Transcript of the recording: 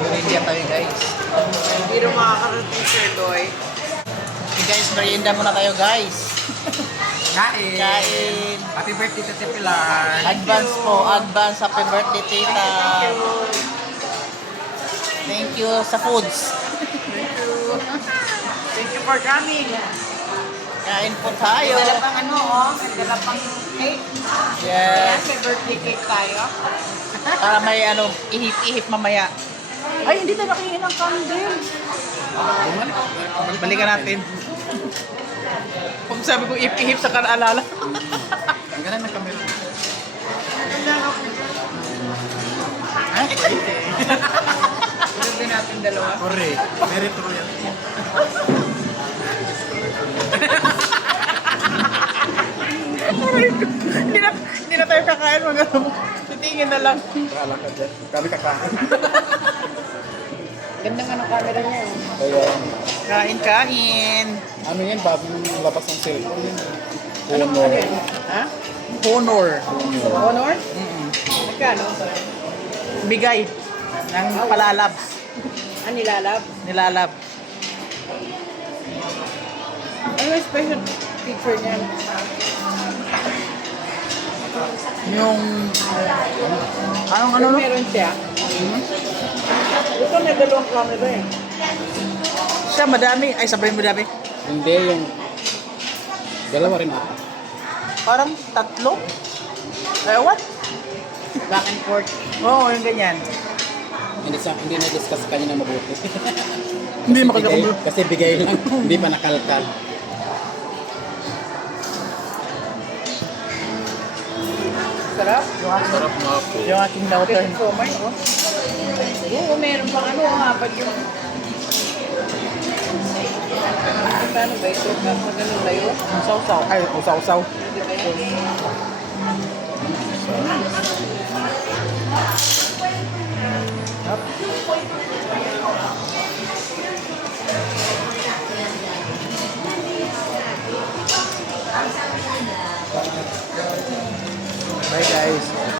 Merienda tayo guys. Hindi rin makakarating, Sir Doy. Okay guys, merienda muna tayo guys. Kain! Kain. Happy birthday to Pilar! Advance po, advance. Happy birthday tita. Thank you sa foods. Thank you for coming. Kain po tayo. May dala pang ano, oh. May dala pang cake. Yes. May birthday cake tayo. Para may ano, ihip-ihip mamaya. Ay, hindi tayo nakingin ng candle. Balikan natin. Kung sabi ko ihip-ihip sa kanalala. Ang ganda ng camera. Ganda ako. Ay, pwede. Tulad din natin dalawa. Correct. Very true yan. Hindi na tayo kakain. Titingin na lang. Kala ka dyan. Kami kakain. Ganda nga ng camera niya. Ayan. Kain-kain. Ano yan? Bagong labas ng cellphone yan. Ano Honor. yan? Ha? Honor. Honor? Magkano? Bigay ng palalabs. Ah, nilalab? Nilalab. Ano yung special feature niyan? Yung... Anong ano? Meron siya. Ito may dalawang camera eh. Siya madami. Ay, sabihin madami. Hindi yung... Dalawa rin ata. Parang tatlo. Eh, what? Back and forth. Oo, yung ganyan. Hindi na-discuss kanina mabuti. Hindi Kasi makagagulo. bigay- Kasi bigay lang. Hindi pa nakalkal. Sarap. Sarap nga po. Yung aking daughter. So, may oh. Oo, meron pang ano, hapag yung... Paano ba ito? Sa ganun na yun? Ang sausaw. Ay, usaw-usaw. Hindi ba yan? Bye guys.